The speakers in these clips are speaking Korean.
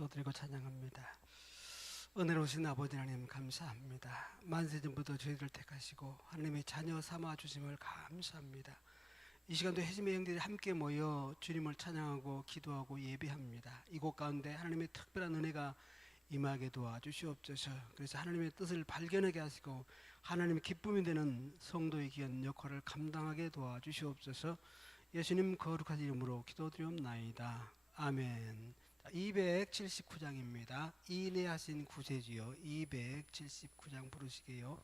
기도드리고 찬양합니다. 은혜로우신 아버지 하나님 감사합니다. 만세전부터 저희들을 택하시고 하나님의 자녀 삼아 주심을 감사합니다. 이 시간도 해심의 형제들이 함께 모여 주님을 찬양하고 기도하고 예배합니다. 이곳 가운데 하나님의 특별한 은혜가 임하게 도와주시옵소서. 그래서 하나님의 뜻을 발견하게 하시고 하나님의 기쁨이 되는 성도의 귀한 역할을 감당하게 도와주시옵소서. 예수님 거룩한 이름으로 기도드리옵나이다. 아멘. 279장입니다. 인내하신 구세주여. 279장 부르시게요.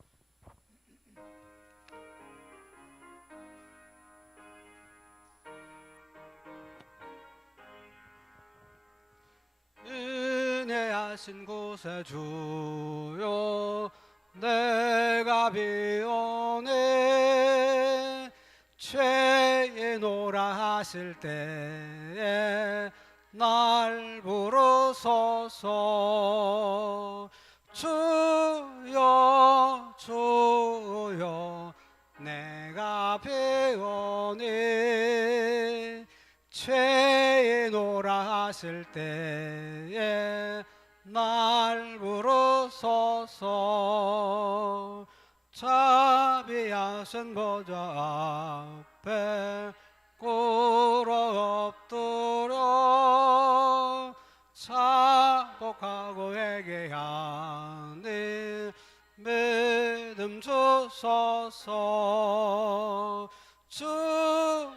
인내하신 구세주여, 내가 비오네 죄노라 하실 때에 날 부르소서. 주여 주여 내가 비오네 죄노라 하실 때에 날 부르소서. 자비하신 보좌 앞에 꿇어 엎드려 자복하고 회개하니 믿음 주소서. 주여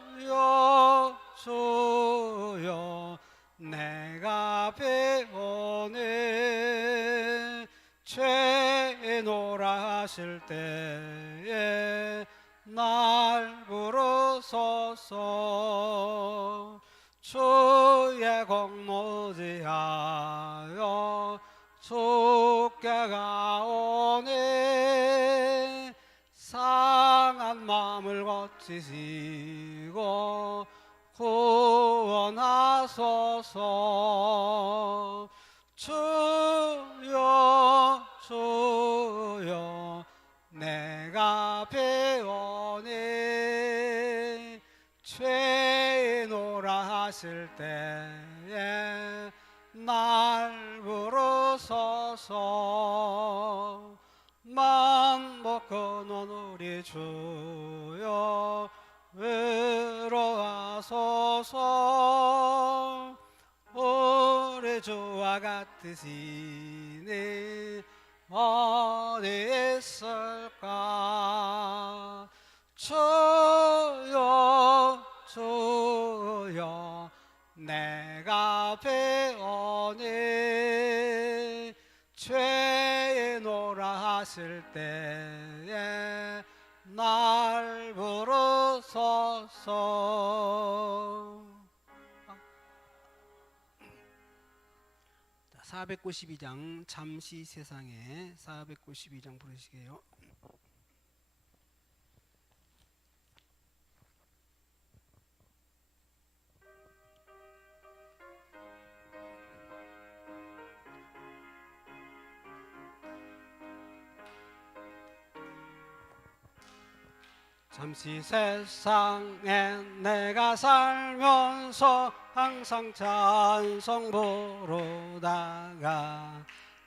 주여 내가 비오네 죄노라 하실 때에 날 부르소서. 주의 공로 지하여 주께 가오니 상한 마음을 고치시고 구원하소서. 주여 주여 내가 비오니 죄노라 하실 때에 날 부르소서. 만복 근원 우리 주여 위로하소서. 우리 주와 같으시니 어디 있을까. 주여 주여 내가 비오니 죄노라 하실 때에 날 부르소서. 492장 잠시 세상에 492장 부르시게요. 잠시 세상에 내가 살면서 항상 찬송 부르다가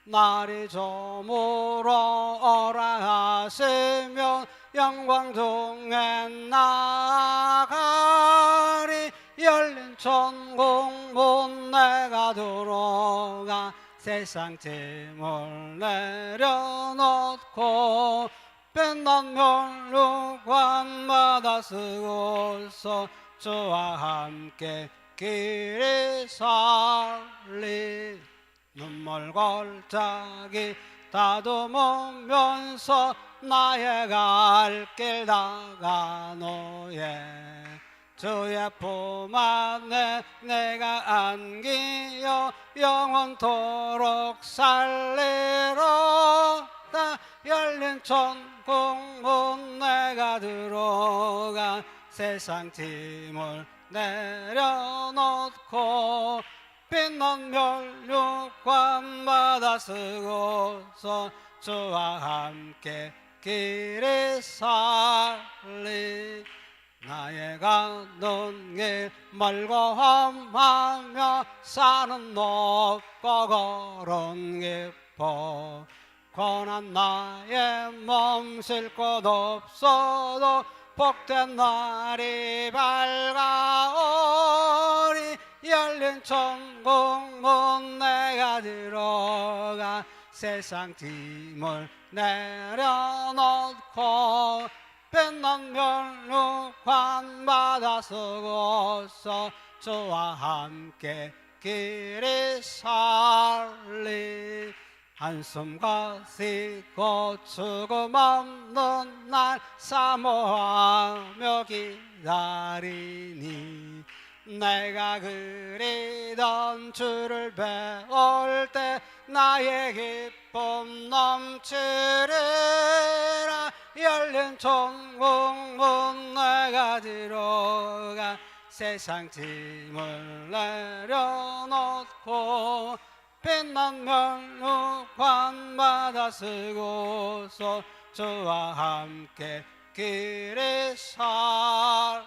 날이 저물어 오라 하시면 영광 중에 나가리. 열린 천국 문 내가 들어가 세상 짐을 내려놓고 빛난 멸류관마다 쓰고서 주와 함께 길이 살리. 눈물 골짜기 다듬으면서 나의 갈 길 다가노예. 주의 품 안에 내가 안기어 영원토록 살리로다. 열린 천국 문 내가 들어가 세상 짐을 내려놓고 빛난 멸류관 받아 쓰고서 주와 함께 길이 살리. 나의 가는 길 멀고 험하며 산은 높고 걸은 깊어 고난 나의 몸 쉴 곳 없어도 복된 날이 밝아오리 열린 천국 문 내가 들어가 세상 짐을 내려놓고 빛난 면류관 받아 쓰고서 주와 함께 길이 살리 한숨 가시고 죽음 없는 날 사모하며 기다리니 내가 그리던 주를 배울 때 나의 기쁨 넘치리라 열린 천국 문 내가 들어가 세상 짐을 내려놓고 빛난 면류관 받아 쓰고서 주와 함께 길이 살리.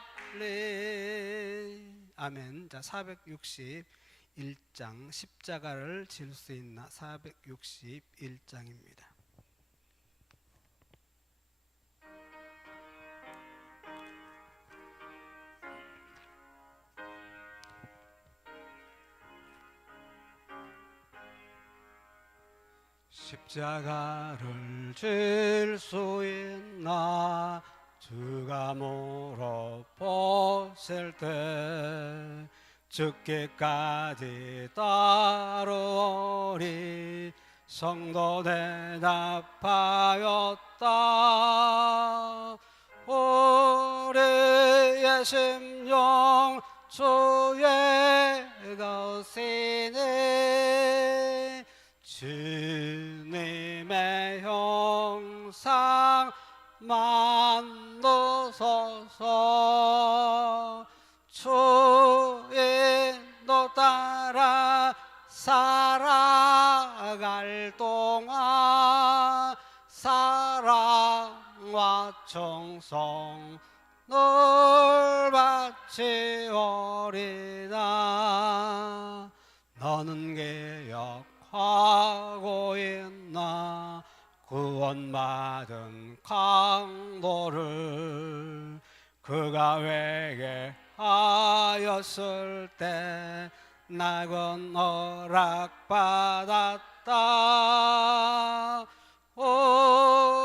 아멘. 자, 461장 십자가를 질 수 있나 461장입니다. 십자가를 질 수 있나 주가 물어보실 때 죽기까지 따르오리 성도 대답하였다 우리의 심령 주의 것이니 주님의 형상 만드소서 주인도 따라 살아갈 동안 사랑과 충성 늘 바치오리다 너는 기억하고 있나 구원받은 강도를 그가 회개하였을 때 낙은 허락받았다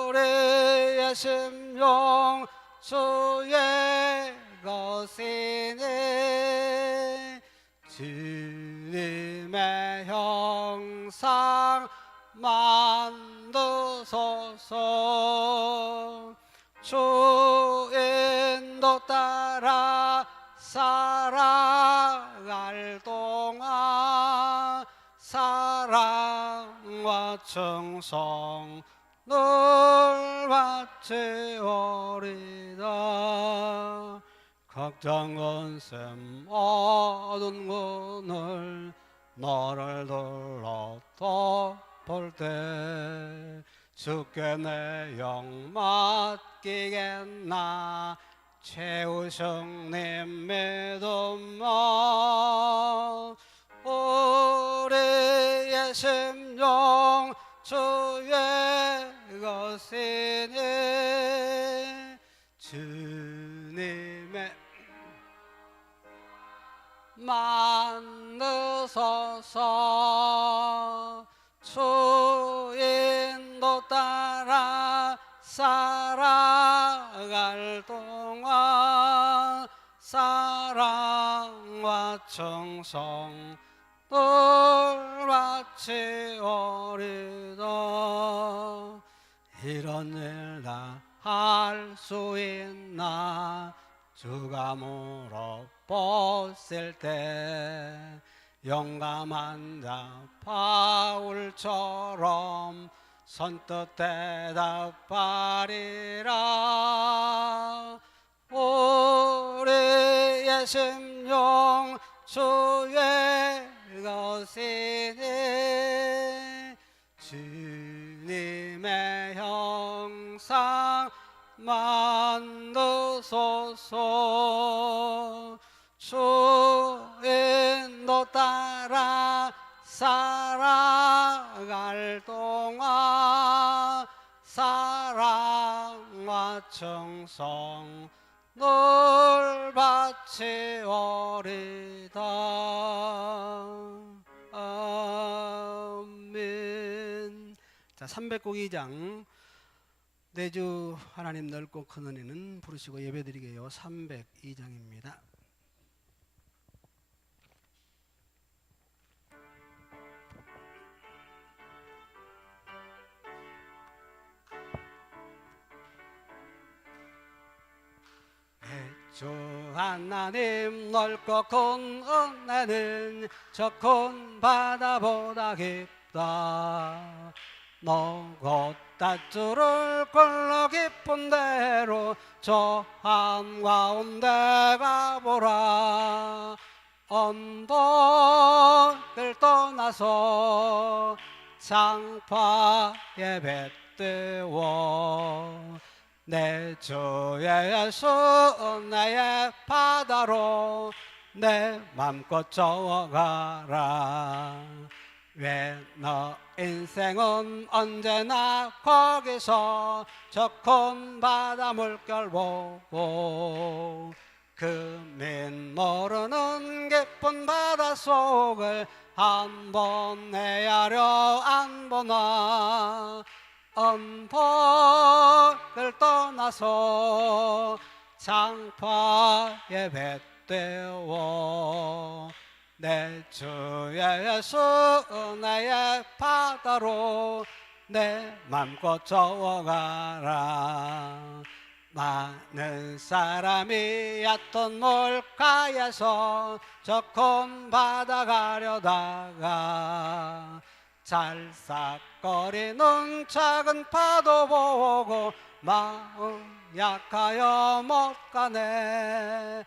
우리의 심령 주의 것이니 주님의 형상 만드소서 주인도 따라 살아갈 동안 사랑과 충성 늘 바치오리다 걱정 근심 어두운 그늘 너를 둘러 덮을 때 주께 내 영 맡기겠나 최우승님 믿음만 우리의 심령 주의 것이니 주님의 만드소서 주인도 따라 살아갈 동안 사랑과 충성 늘 바치오리다 이런 일 다 할 수 있나 주가 물어보실 때 용감한 자 바울처럼 선뜻 대답하리라 우리의 심령 주의 것이니 주님의 형상 만드소서. 주의 인도 따라 살아갈 동안 사랑과 충성 늘 바치오리다. 아멘. 자, 300곡 2장 내주 하나님 넓고 큰 은혜는 부르시고 예배드리게요. 302장입니다. 주 하나님 넓고 큰 은혜는 저 큰 바다보다 깊다. 너곧 닷줄을 굴러 깊은 대로 저 한가운데 가보라. 언덕을 떠나서 장파에 뱉대워 내 주 예수 은혜의 바다로 내 맘껏 저어가라. 왜 너 인생은 언제나 거기서 저 큰 바다 물결 보고 그민 모르는 깊은 바다 속을 한번 헤아려 안 보나. 언덕을 떠나서 장파에 뱉대워 내 주 예수 은혜의 바다로 내 맘껏 저어가라. 많은 사람이 얕은 물가에서 저 큰 바다 가려다가 잘싹거리는 작은 파도 보고 마음 약하여 못 가네.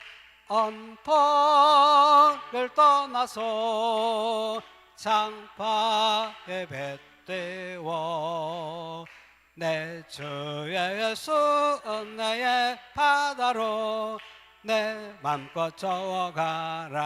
언덕을 떠나서 장파에 뱉대워 내 주 예수 은혜의 바다로 내 맘껏 저어가라.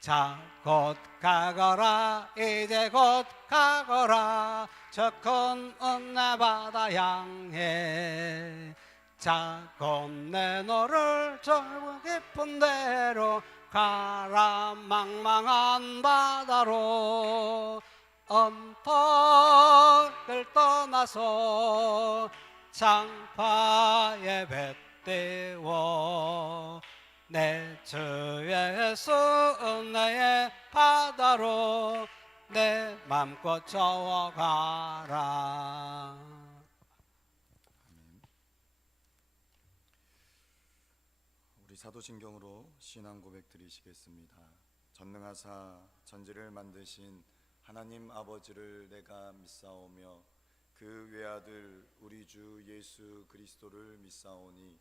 자, 곧 가거라. 이제 곧 가거라. 저 큰 은혜 바다 향해. 자, 곧 내 너를 넓고 깊은 데로 가라. 망망한 바다로 언덕을 떠나서 장파에 뱉대워 내 주 예수 은혜의 바다로 내 맘껏 저어가라. 우리 사도신경으로 신앙 고백 드리시겠습니다. 전능하사 천지를 만드신 하나님 아버지를 내가 믿사오며 그 외아들 우리 주 예수 그리스도를 믿사오니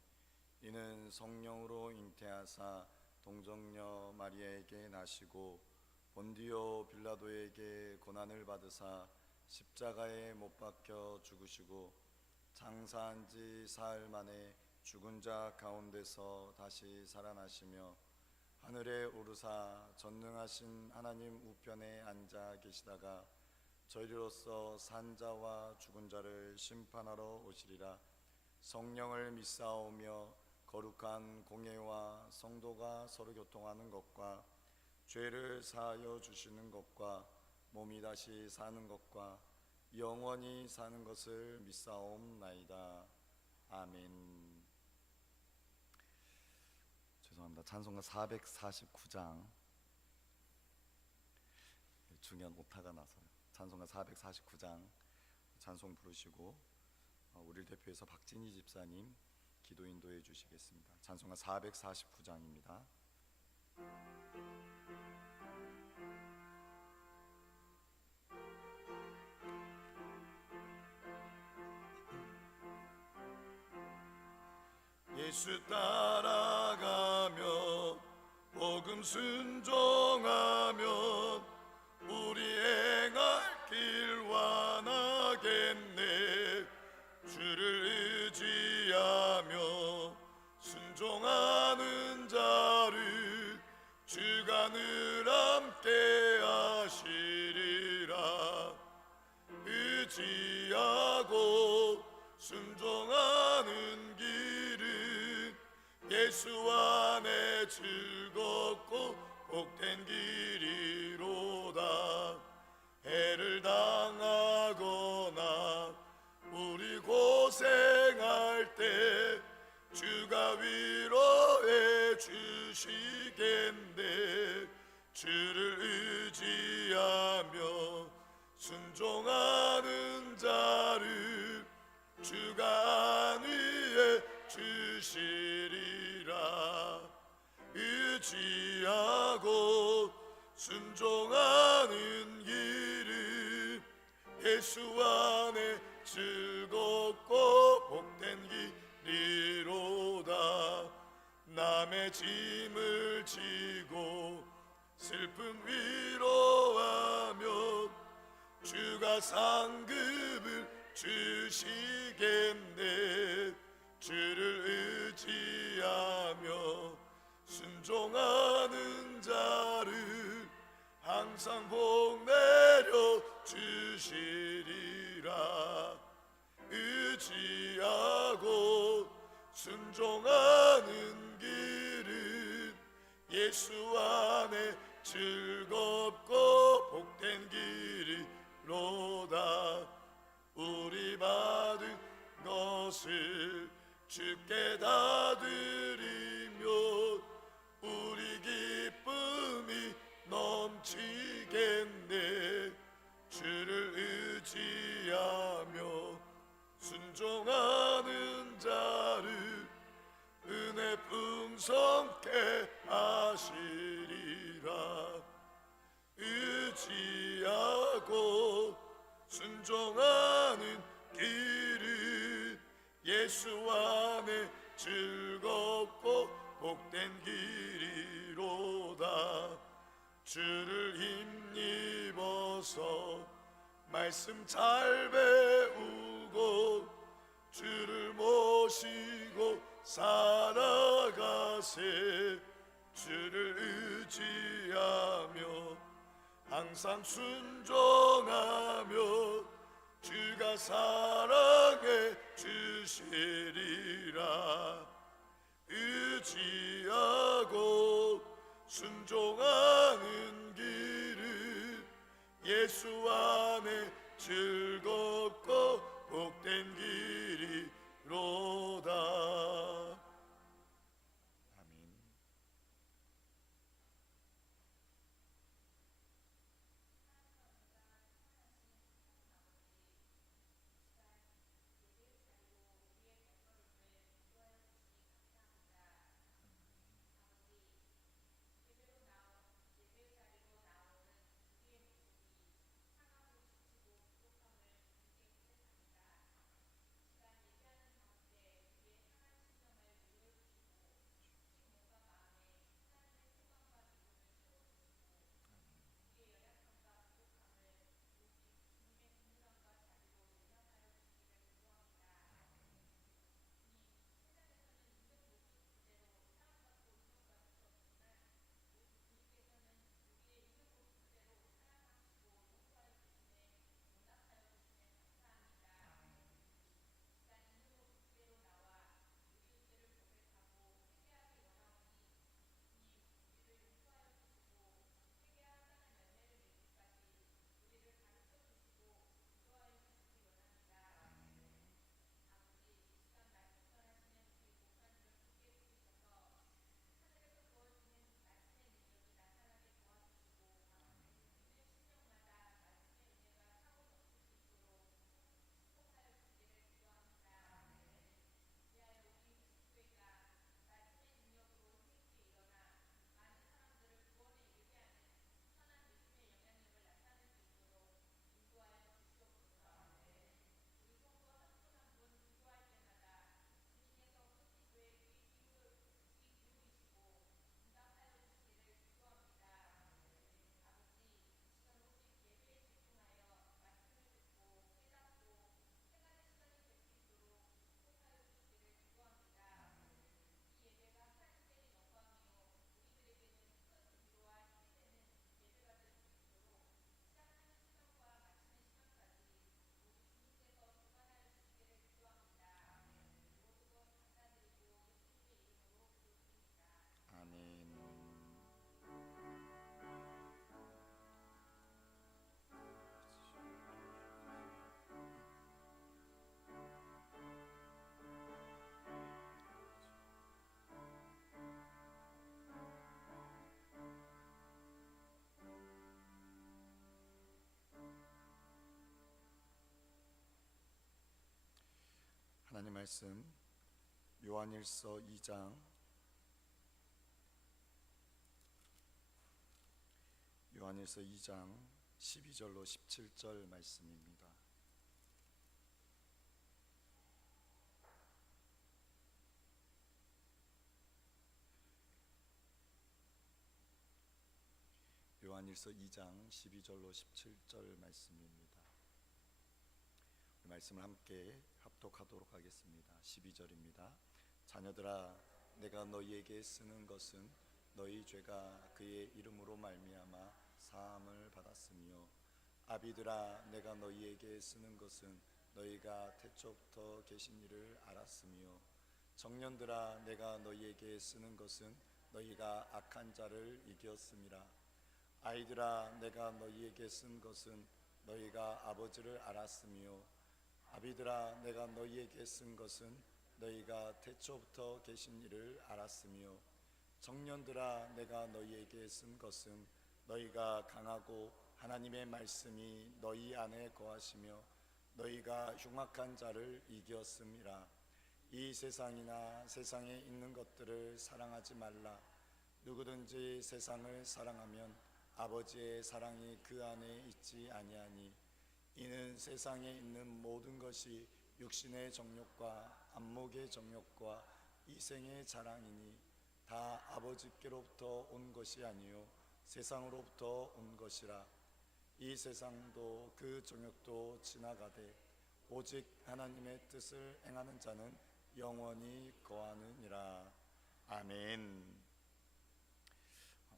이는 성령으로 잉태하사 동정녀 마리아에게 나시고 본디오 빌라도에게 고난을 받으사 십자가에 못 박혀 죽으시고 장사한 지 사흘 만에 죽은 자 가운데서 다시 살아나시며 하늘에 오르사 전능하신 하나님 우편에 앉아 계시다가 저희로서 산 자와 죽은 자를 심판하러 오시리라. 성령을 믿사오며 거룩한 공예와 성도가 서로 교통하는 것과 죄를 사하여 주시는 것과 몸이 다시 사는 것과 영원히 사는 것을 믿사옵나이다. 아멘. 죄송합니다. 찬송가 449장 중요한 오타가 나서요. 찬송가 449장 찬송 부르시고 우리를 대표해서 박진희 집사님 기도 인도해 주시겠습니다. 찬송가 449장입니다. 예수 따라가며 복음 순종하면 우리 행할 길 완하겠네. 주를 의지 예수 안에 즐겁고 복된 길이로다. 해를 당하거나 우리 고생할 때 주가 위로해 주시겠네. 주를 의지하며 순종하는 자를 주가 안위해 주시리라. 의지하고 순종하는 길은 예수 안에 즐겁고 복된 길이로다. 남의 짐을 지고 슬픔 위로하며 주가 상급을 주시겠네. 주를 의지하며 순종하는 자를 항상 복 내려 주시리라. 의지하고 순종하는 길은 예수 안에 즐겁고 복된 길이로다. 우리 받은 것을 주께 다 드리며 우리 기쁨이 넘치겠네. 주를 의지하며 순종하는 자를 은혜 풍성케 하시리라. 의지하고 순종하는 길은 예수 안에 즐겁고 복된 길이로다. 주를 힘입어서 말씀 잘 배우고 주를 모시고 살아가세. 주를 의지하며 항상 순종하며 주가 사랑해 주시리라. 의지하고 순종하는 길은 예수 안에 즐겁고 복된 길이로다. 아멘. 말씀 요한일서 2장 12절로 17절 말씀입니다. 요한일서 2장 12절로 17절 말씀입니다. 말씀을 함께 합독하도록 하겠습니다. 12절입니다. 자녀들아, 내가 너희에게 쓰는 것은 너희 죄가 그의 이름으로 말미암아 사함을 받았으며, 아비들아, 내가 너희에게 쓰는 것은 너희가 태초부터 계신 이를 알았으며, 청년들아, 내가 너희에게 쓰는 것은 너희가 악한 자를 이겼음이라. 아이들아, 내가 너희에게 쓴 것은 너희가 아버지를 알았으며, 아비들아, 내가 너희에게 쓴 것은 너희가 태초부터 계신 이를 알았으며, 청년들아, 내가 너희에게 쓴 것은 너희가 강하고 하나님의 말씀이 너희 안에 거하시며 너희가 흉악한 자를 이겼음이라. 이 세상이나 세상에 있는 것들을 사랑하지 말라. 누구든지 세상을 사랑하면 아버지의 사랑이 그 안에 있지 아니하니, 이는 세상에 있는 모든 것이 육신의 정욕과 안목의 정욕과 이생의 자랑이니 다 아버지께로부터 온 것이 아니요 세상으로부터 온 것이라. 이 세상도 그 정욕도 지나가되 오직 하나님의 뜻을 행하는 자는 영원히 거하느니라. 아멘.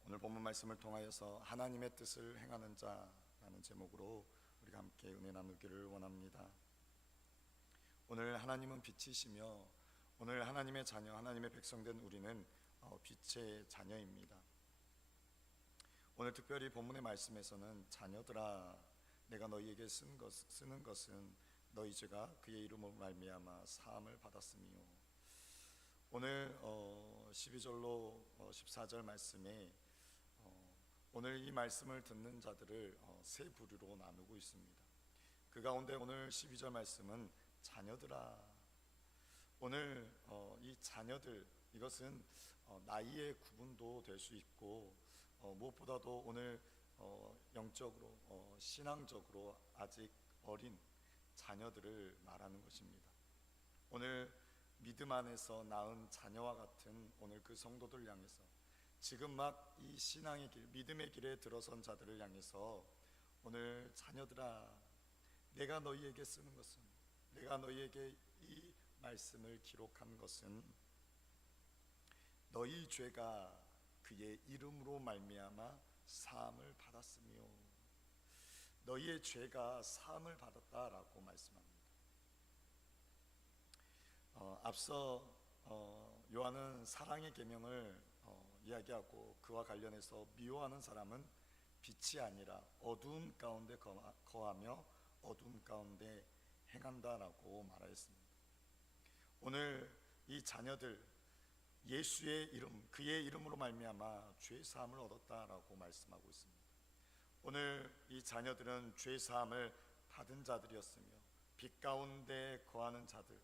오늘 본문 말씀을 통하여서 하나님의 뜻을 행하는 자라는 제목으로 우리가 함께 은혜 나누기를 원합니다. 오늘 하나님은 빛이시며 오늘 하나님의 자녀, 하나님의 백성된 우리는 빛의 자녀입니다. 오늘 특별히 본문의 말씀에서는 자녀들아, 내가 너희에게 쓰는 것은 너희 죄가 그의 이름으로 말미암아 사함을 받았으며, 오늘 12절로 14절 말씀에 오늘 이 말씀을 듣는 자들을 세 부류로 나누고 있습니다. 그 가운데 오늘 12절 말씀은 자녀들아. 오늘 이 자녀들, 이것은 나이의 구분도 될 수 있고 무엇보다도 오늘 영적으로 신앙적으로 아직 어린 자녀들을 말하는 것입니다. 오늘 믿음 안에서 낳은 자녀와 같은 오늘 그 성도들 향해서 지금 막 이 신앙의 길, 믿음의 길에 들어선 자들을 향해서 오늘 자녀들아, 내가 너희에게 쓰는 것은, 내가 너희에게 이 말씀을 기록한 것은 너희 죄가 그의 이름으로 말미암아 사함을 받았으며, 너희의 죄가 사함을 받았다라고 말씀합니다. 앞서 요한은 사랑의 계명을 이야기하고 그와 관련해서 미워하는 사람은 빛이 아니라 어두움 가운데 거하며 어두움 가운데 행한다라고 말하였습니다. 오늘 이 자녀들 예수의 이름, 그의 이름으로 말미암아 죄 사함을 얻었다라고 말씀하고 있습니다. 오늘 이 자녀들은 죄 사함을 받은 자들이었으며 빛 가운데 거하는 자들,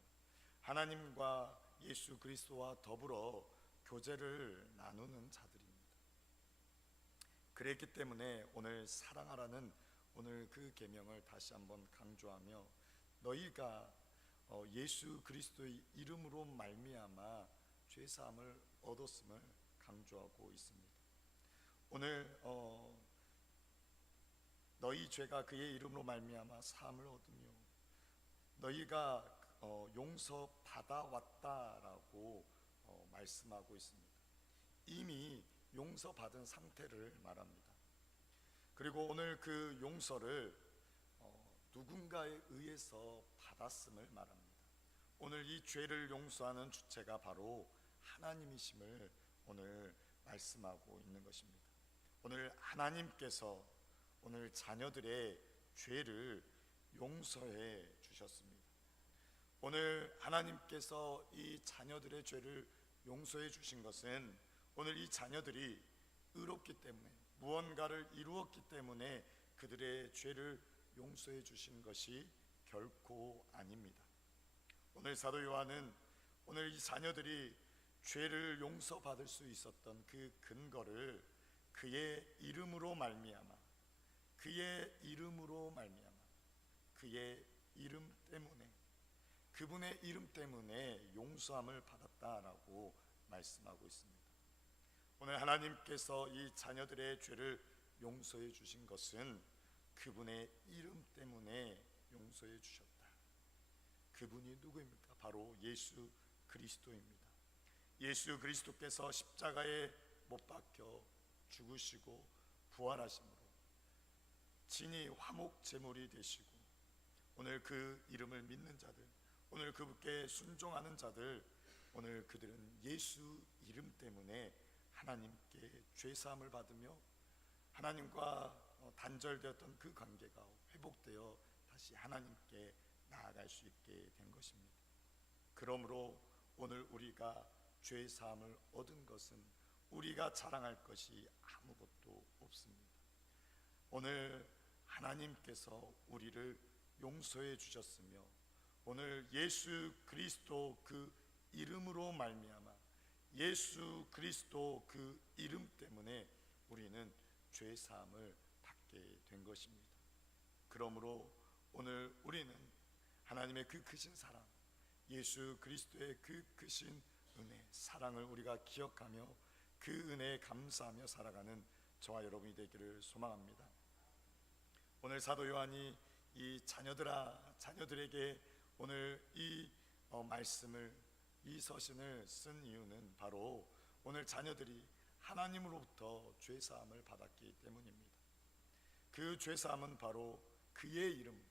하나님과 예수 그리스도와 더불어 교제를 나누는 자들입니다. 그랬기 때문에 오늘 사랑하라는 오늘 그 계명을 다시 한번 강조하며 너희가 예수 그리스도의 이름으로 말미암아 죄 사함을 얻었음을 강조하고 있습니다. 오늘 너희 죄가 그의 이름으로 말미암아 사함을 얻으며 너희가 용서받아 왔다라고 말씀하고 있습니다. 이미 용서받은 상태를 말합니다. 그리고 오늘 그 용서를 누군가에 의해서 받았음을 말합니다. 오늘 이 죄를 용서하는 주체가 바로 하나님이심을 오늘 말씀하고 있는 것입니다. 오늘 하나님께서 오늘 자녀들의 죄를 용서해 주셨습니다. 오늘 하나님께서 이 자녀들의 죄를 용서해 주신 것은 오늘 이 자녀들이 의롭기 때문에, 무언가를 이루었기 때문에 그들의 죄를 용서해 주신 것이 결코 아닙니다. 오늘 사도 요한은 오늘 이 자녀들이 죄를 용서받을 수 있었던 그 근거를 그의 이름으로 말미암아, 그의 이름으로 말미암아, 그의 이름 때문에, 그분의 이름 때문에 용서함을 받았다라고 말씀하고 있습니다. 오늘 하나님께서 이 자녀들의 죄를 용서해 주신 것은 그분의 이름 때문에 용서해 주셨다. 그분이 누구입니까? 바로 예수 그리스도입니다. 예수 그리스도께서 십자가에 못 박혀 죽으시고 부활하심으로 진이 화목 제물이 되시고, 오늘 그 이름을 믿는 자들, 오늘 그분께 순종하는 자들, 오늘 그들은 예수 이름 때문에 하나님께 죄사함을 받으며 하나님과 단절되었던 그 관계가 회복되어 다시 하나님께 나아갈 수 있게 된 것입니다. 그러므로 오늘 우리가 죄사함을 얻은 것은 우리가 자랑할 것이 아무것도 없습니다. 오늘 하나님께서 우리를 용서해 주셨으며, 오늘 예수 그리스도 그 이름으로 말미암아, 예수 그리스도 그 이름 때문에 우리는 죄사함을 받게 된 것입니다. 그러므로 오늘 우리는 하나님의 그 크신 사랑, 예수 그리스도의 그 크신 은혜, 사랑을 우리가 기억하며 그 은혜에 감사하며 살아가는 저와 여러분이 되기를 소망합니다. 오늘 사도 요한이 이 자녀들에게 오늘 이 말씀을, 이 서신을 쓴 이유는 바로 오늘 자녀들이 하나님으로부터 죄사함을 받았기 때문입니다. 그 죄사함은 바로 그의 이름,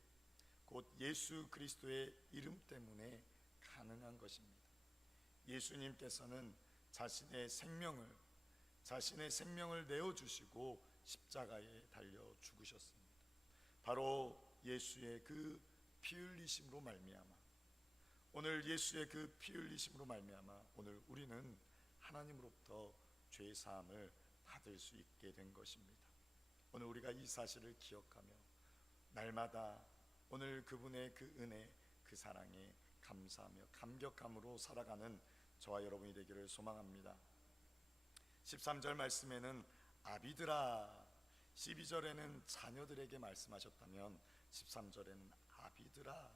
곧 예수 그리스도의 이름 때문에 가능한 것입니다. 예수님께서는 자신의 생명을 내어주시고 십자가에 달려 죽으셨습니다. 바로 예수의 그 피 흘리심으로 말미암아, 오늘 예수의 그 피 흘리심으로 말미암아 오늘 우리는 하나님으로부터 죄 사함을 받을 수 있게 된 것입니다. 오늘 우리가 이 사실을 기억하며 날마다 오늘 그분의 그 은혜, 그 사랑에 감사하며 감격함으로 살아가는 저와 여러분이 되기를 소망합니다. 13절 말씀에는 아비들아, 12절에는 자녀들에게 말씀하셨다면 13절에는 아비들아,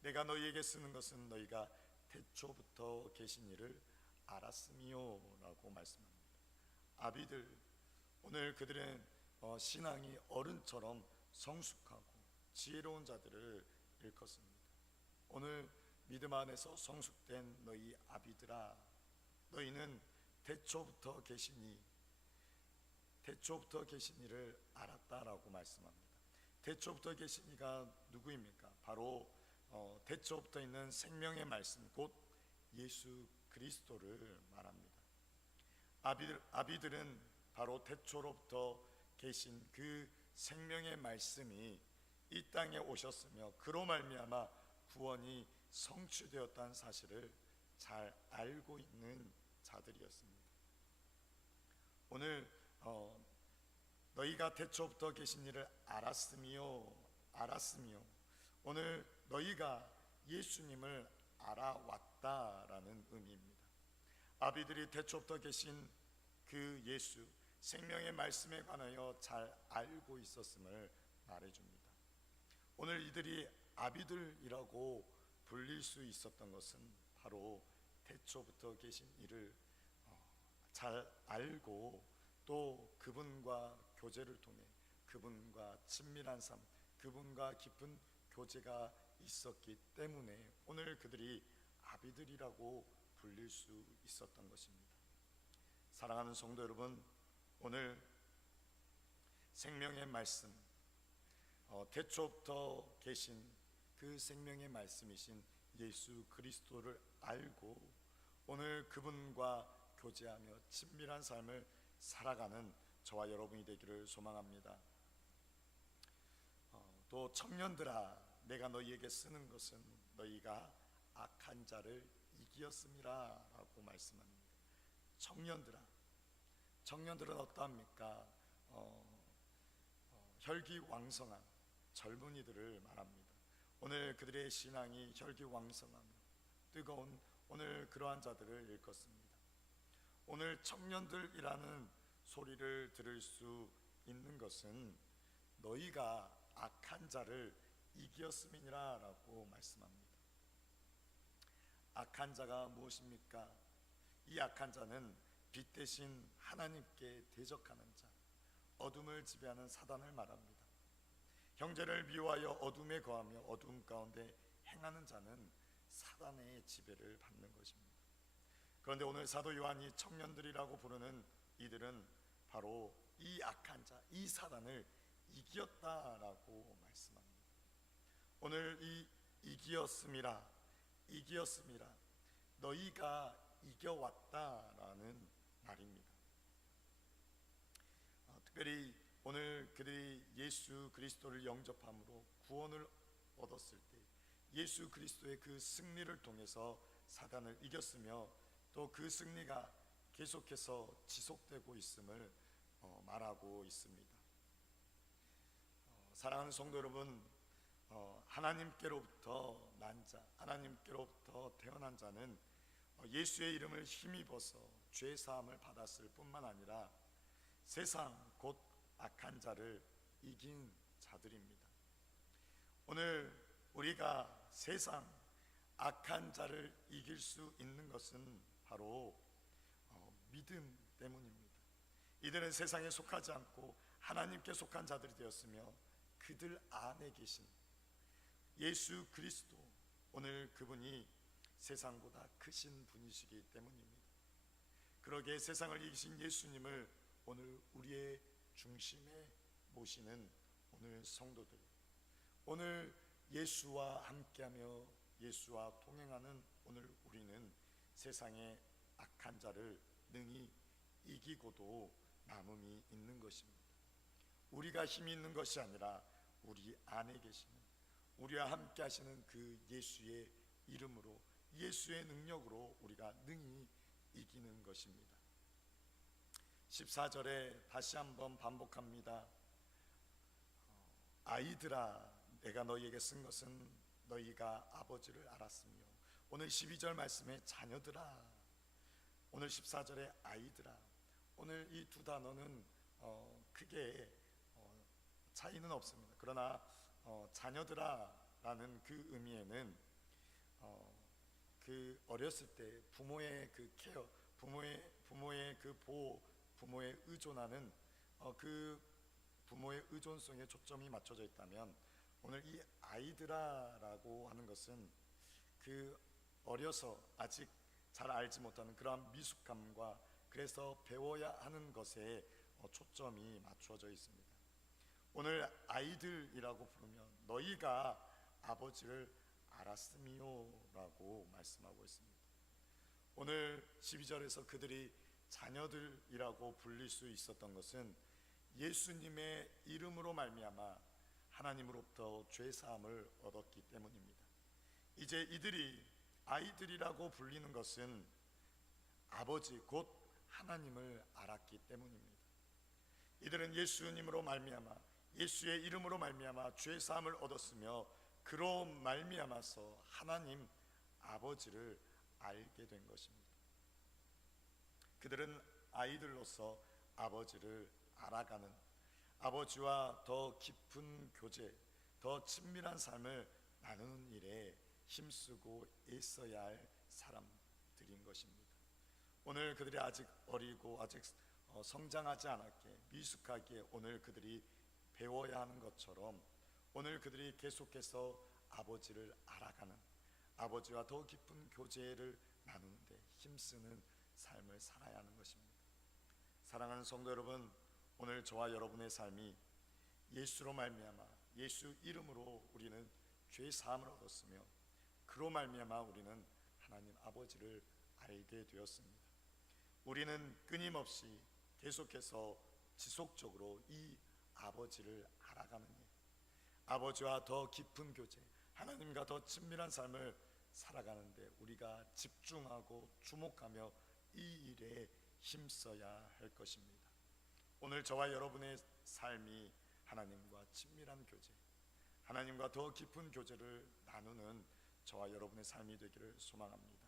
내가 너희에게 쓰는 것은 너희가 태초부터 계신 이를 알았음이요 라고 말씀합니다. 아비들, 오늘 그들은 신앙이 어른처럼 성숙하고 지혜로운 자들을 일컫습니다. 오늘 믿음 안에서 성숙된 너희 아비들아, 너희는 태초부터 계신 이를 알았다라고 말씀합니다. 태초부터 계신 이가 누구입니까? 바로 태초부터 있는 생명의 말씀, 곧 예수 그리스도를 말합니다. 아비들은 바로 태초로부터 계신 그 생명의 말씀이 이 땅에 오셨으며 그로 말미암아 구원이 성취되었다는 사실을 잘 알고 있는 자들이었습니다. 오늘 너희가 태초부터 계신 이를 알았으며 오늘 너희가 예수님을 알아왔다라는 의미입니다. 아비들이 태초부터 계신 그 예수, 생명의 말씀에 관하여 잘 알고 있었음을 말해줍니다. 오늘 이들이 아비들이라고 불릴 수 있었던 것은 바로 태초부터 계신 이를 잘 알고 또 그분과 교제를 통해 그분과 친밀한 삶, 그분과 깊은 교제가 있었기 때문에 오늘 그들이 아비들이라고 불릴 수 있었던 것입니다. 사랑하는 성도 여러분, 오늘 생명의 말씀, 태초부터 계신 그 생명의 말씀이신 예수 그리스도를 알고 오늘 그분과 교제하며 친밀한 삶을 살아가는 저와 여러분이 되기를 소망합니다. 또 청년들아, 내가 너희에게 쓰는 것은 너희가 악한 자를 이기었음이라 라고 말씀합니다. 청년들은 어떠합니까? 혈기왕성한 젊은이들을 말합니다. 오늘 그들의 신앙이 혈기왕성하며 뜨거운 오늘 그러한 자들을 일컫습니다. 오늘 청년들이라는 소리를 들을 수 있는 것은 너희가 악한 자를 이기었음이니라 라고 말씀합니다. 악한 자가 무엇입니까? 이 악한 자는 빛 대신 하나님께 대적하는 자, 어둠을 지배하는 사단을 말합니다. 형제를 미워하여 어둠에 거하며 어둠 가운데 행하는 자는 사단의 지배를 받는 것입니다. 그런데 오늘 사도 요한이 청년들이라고 부르는 이들은 바로 이 악한 자, 이 사단을 이기었다라고 말씀합니다. 오늘 이 이기었음이라 너희가 이겨왔다라는 말입니다. 특별히 오늘 그들이 예수 그리스도를 영접함으로 구원을 얻었을 때 예수 그리스도의 그 승리를 통해서 사단을 이겼으며 또 그 승리가 계속해서 지속되고 있음을 말하고 있습니다. 사랑하는 성도 여러분, 하나님께로부터 난 자, 하나님께로부터 태어난 자는 예수의 이름을 힘입어서 죄 사함을 받았을 뿐만 아니라 세상 곧 악한 자를 이긴 자들입니다. 오늘 우리가 세상 악한 자를 이길 수 있는 것은 바로 믿음 때문입니다. 이들은 세상에 속하지 않고 하나님께 속한 자들이 되었으며 그들 안에 계신 예수 그리스도, 오늘 그분이 세상보다 크신 분이시기 때문입니다. 그러기에 세상을 이기신 예수님을 오늘 우리의 중심에 모시는 오늘 성도들, 오늘 예수와 함께하며 예수와 동행하는 오늘 우리는 세상의 악한 자를 능히 이기고도 남음이 있는 것입니다. 우리가 힘이 있는 것이 아니라 우리 안에 계시는, 우리와 함께 하시는 그 예수의 이름으로, 예수의 능력으로 우리가 능히 이기는 것입니다. 14절에 다시 한번 반복합니다. 아이들아, 내가 너희에게 쓴 것은 너희가 아버지를 알았으며, 오늘 12절 말씀에 자녀들아, 오늘 14절에 아이들아. 오늘 이 두 단어는 크게 차이는 없습니다. 그러나 자녀들아라는 그 의미에는 그 어렸을 때 부모의 그 케어, 부모의 그 보호, 부모의 의존하는 그 부모의 의존성에 초점이 맞춰져 있다면, 오늘 이 아이들아라고 하는 것은 그 어려서 아직 잘 알지 못하는 그러한 미숙함과 그래서 배워야 하는 것에 초점이 맞춰져 있습니다. 오늘 아이들이라고 부르면 너희가 아버지를 알았으미요 라고 말씀하고 있습니다. 오늘 12절에서 그들이 자녀들이라고 불릴 수 있었던 것은 예수님의 이름으로 말미암아 하나님으로부터 죄사함을 얻었기 때문입니다. 이제 이들이 아이들이라고 불리는 것은 아버지 곧 하나님을 알았기 때문입니다. 이들은 예수님으로 말미암아, 예수의 이름으로 말미암아 죄사함을 얻었으며 그로 말미암아서 하나님 아버지를 알게 된 것입니다. 그들은 아이들로서 아버지를 알아가는, 아버지와 더 깊은 교제, 더 친밀한 삶을 나누는 일에 힘쓰고 애써야 할 사람들인 것입니다. 오늘 그들이 아직 어리고 아직 성장하지 않았기에 미숙하기에 오늘 그들이 배워야 하는 것처럼 오늘 그들이 계속해서 아버지를 알아가는, 아버지와 더 깊은 교제를 나누는데 힘쓰는 삶을 살아야 하는 것입니다. 사랑하는 성도 여러분, 오늘 저와 여러분의 삶이 예수로 말미암아, 예수 이름으로 우리는 죄 사함을 얻었으며 그로 말미암아 우리는 하나님 아버지를 알게 되었습니다. 우리는 끊임없이 계속해서 지속적으로 이 아버지를 알아가는 일, 아버지와 더 깊은 교제, 하나님과 더 친밀한 삶을 살아가는데 우리가 집중하고 주목하며 이 일에 힘써야 할 것입니다. 오늘 저와 여러분의 삶이 하나님과 친밀한 교제, 하나님과 더 깊은 교제를 나누는 저와 여러분의 삶이 되기를 소망합니다.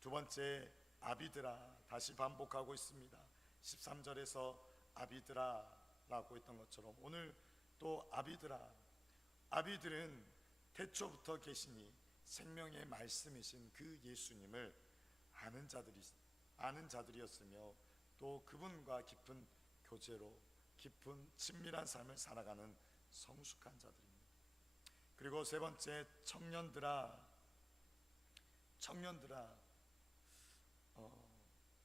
두 번째, 아비드라, 다시 반복하고 있습니다. 13절에서 아비드라라고 했던 것처럼 오늘 또 아비드라, 아비들은 태초부터 계시니 생명의 말씀이신 그 예수님을 아는 자들이었으며 또 그분과 깊은 교제로 깊은 친밀한 삶을 살아가는 성숙한 자들입니다. 그리고 세 번째, 청년들아,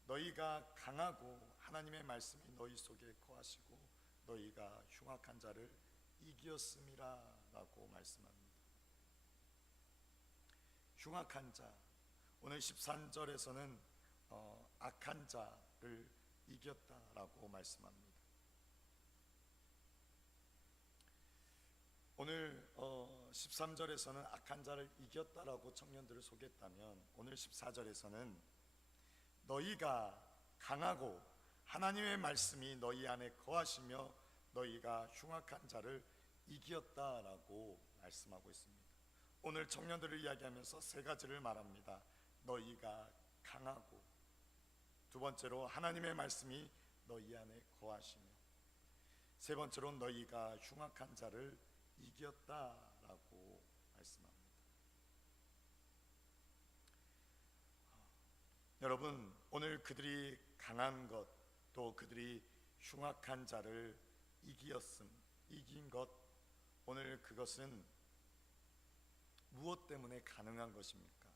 너희가 강하고 하나님의 말씀이 너희 속에 거하시고 너희가 흉악한 자를 이기었음이라 라고 말씀합니다. 흉악한 자, 오늘 13절에서는 악한 자를 이겼다라고 말씀합니다. 오늘 13절에서는 악한 자를 이겼다라고 청년들을 소개했다면 오늘 14절에서는 너희가 강하고 하나님의 말씀이 너희 안에 거하시며 너희가 흉악한 자를 이겼다라고 말씀하고 있습니다. 오늘 청년들을 이야기하면서 세 가지를 말합니다. 너희가 강하고, 두 번째로 하나님의 말씀이 너희 안에 거하시며, 세 번째로 너희가 흉악한 자를 이겼다라고 말씀합니다. 여러분, 오늘 그들이 강한 것, 또 그들이 흉악한 자를 이긴 것, 오늘 그것은 무엇 때문에 가능한 것입니까?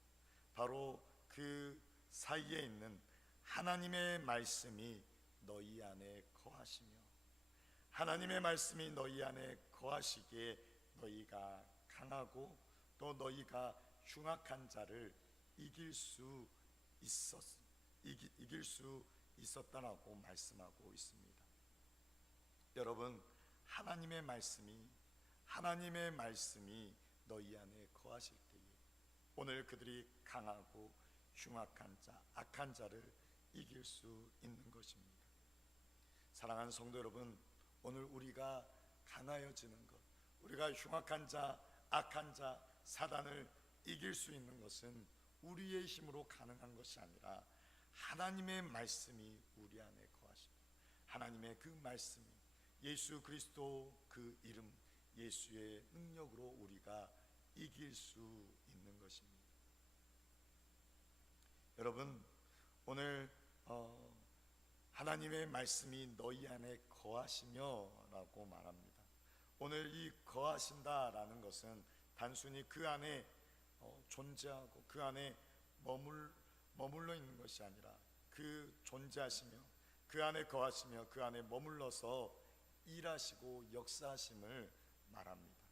바로 그 사이에 있는 하나님의 말씀이 너희 안에 거하시며, 하나님의 말씀이 너희 안에 거하시기에 너희가 강하고 또 너희가 흉악한 자를 이길 수 있었다라고 말씀하고 있습니다. 여러분, 하나님의 말씀이 너희 안에 거하실 때에 오늘 그들이 강하고 흉악한 자, 악한 자를 이길 수 있는 것입니다. 사랑하는 성도 여러분, 오늘 우리가 강하여지는 것, 우리가 흉악한 자, 악한 자, 사단을 이길 수 있는 것은 우리의 힘으로 가능한 것이 아니라 하나님의 말씀이 우리 안에 거하십니다. 하나님의 그 말씀이, 예수 그리스도 그 이름, 예수의 능력으로 우리가 이길 수 있는 것입니다. 여러분, 오늘 하나님의 말씀이 너희 안에 거하시며 라고 말합니다. 오늘 이 거하신다라는 것은 단순히 그 안에 존재하고 그 안에 머물러 있는 것이 아니라 그 존재하시며 그 안에 거하시며 그 안에 머물러서 일하시고 역사하심을 말합니다.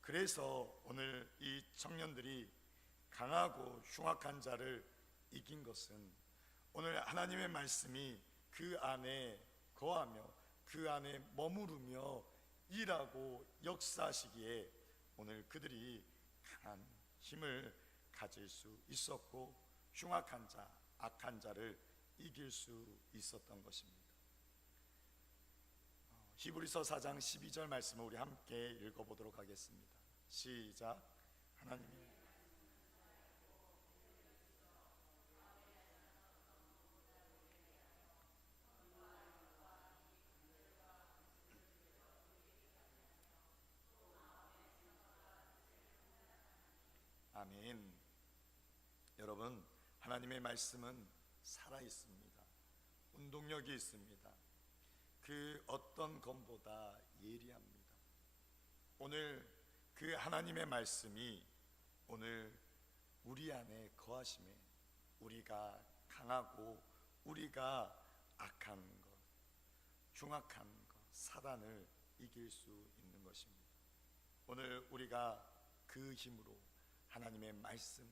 그래서 오늘 이 청년들이 강하고 흉악한 자를 이긴 것은 오늘 하나님의 말씀이 그 안에 거하며 그 안에 머무르며 일하고 역사하시기에 오늘 그들이 강한 힘을 가질 수 있었고 흉악한 자, 악한 자를 이길 수 있었던 것입니다. 히브리서 4장 12절 말씀을 우리 함께 읽어보도록 하겠습니다. 시작. 하나님이 아멘. 여러분, 하나님의 말씀은 살아 있습니다. 운동력이 있습니다. 그 어떤 검보다 예리합니다. 오늘 그 하나님의 말씀이 오늘 우리 안에 거하심에 우리가 강하고 우리가 악한 것, 흉악한 것, 사단을 이길 수 있는 것입니다. 오늘 우리가 그 힘으로 하나님의 말씀,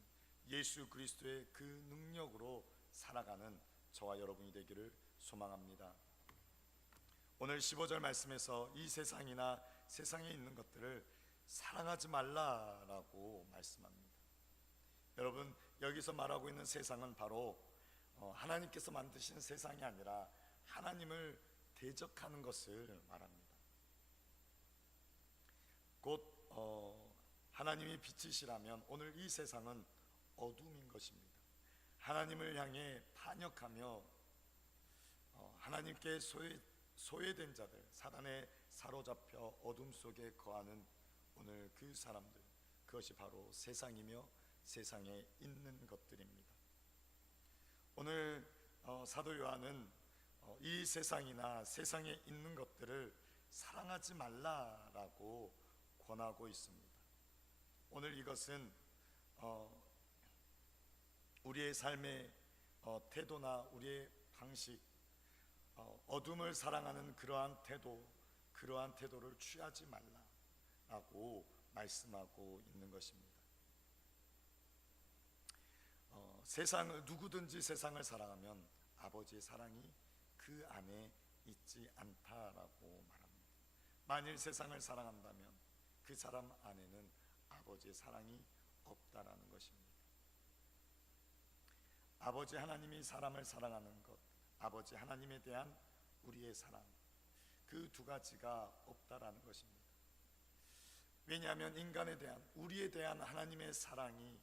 예수 그리스도의 그 능력으로 살아가는 저와 여러분이 되기를 소망합니다. 오늘 15절 말씀에서 이 세상이나 세상에 있는 것들을 사랑하지 말라라고 말씀합니다. 여러분, 여기서 말하고 있는 세상은 바로 하나님께서 만드신 세상이 아니라 하나님을 대적하는 것을 말합니다. 곧 하나님이 빛이시라면 오늘 이 세상은 어둠인 것입니다. 하나님을 향해 반역하며 하나님께 소외된 자들, 사단에 사로잡혀 어둠 속에 거하는 오늘 그 사람들, 그것이 바로 세상이며 세상에 있는 것들입니다. 오늘 사도 요한은 이 세상이나 세상에 있는 것들을 사랑하지 말라라고 권하고 있습니다. 오늘 이것은 우리의 삶의 태도나 우리의 방식, 어둠을 사랑하는 그러한 태도를 취하지 말라라고 말씀하고 있는 것입니다. 누구든지 세상을 사랑하면 아버지의 사랑이 그 안에 있지 않다라고 말합니다. 만일 세상을 사랑한다면 그 사람 안에는 아버지의 사랑이 없다라는 것입니다. 아버지 하나님이 사람을 사랑하는 것, 아버지 하나님에 대한 우리의 사랑, 그 두 가지가 없다라는 것입니다. 왜냐하면 우리에 대한 하나님의 사랑이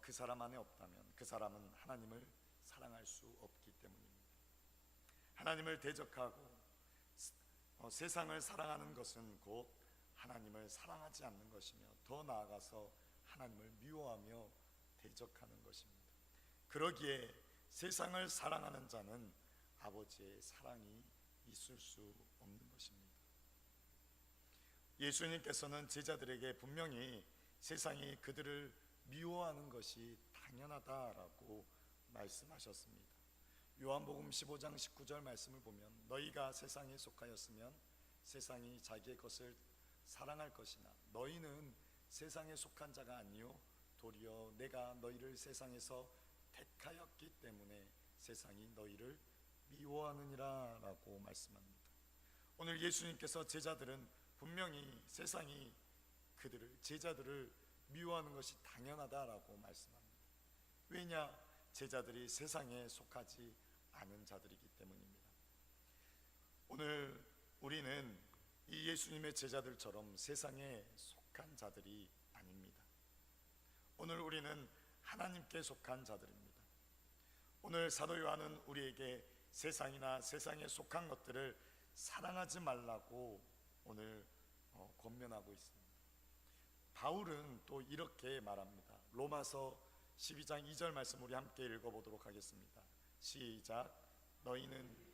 그 사람 안에 없다면 그 사람은 하나님을 사랑할 수 없기 때문입니다. 하나님을 대적하고 세상을 사랑하는 것은 곧 하나님을 사랑하지 않는 것이며, 더 나아가서 하나님을 미워하며 대적하는 것입니다. 그러기에 세상을 사랑하는 자는 아버지의 사랑이 있을 수 없는 것입니다. 예수님께서는 제자들에게 분명히 세상이 그들을 미워하는 것이 당연하다라고 말씀하셨습니다. 요한복음 15장 19절 말씀을 보면, 너희가 세상에 속하였으면 세상이 자기의 것을 사랑할 것이나 너희는 세상에 속한 자가 아니요 도리어 내가 너희를 세상에서 택하였기 때문에 세상이 너희를 미워하느니라 라고 말씀합니다. 오늘 예수님께서 제자들은 분명히 세상이 제자들을 미워하는 것이 당연하다라고 말씀합니다. 왜냐? 제자들이 세상에 속하지 않은 자들이기 때문입니다. 오늘 우리는 이 예수님의 제자들처럼 세상에 속한 자들이 아닙니다. 오늘 우리는 하나님께 속한 자들입니다. 오늘 사도 요한은 우리에게 세상이나 세상에 속한 것들을 사랑하지 말라고 오늘 권면하고 있습니다. 바울은 또 이렇게 말합니다. 로마서 12장 2절 말씀 우리 함께 읽어보도록 하겠습니다. 시작. 너희는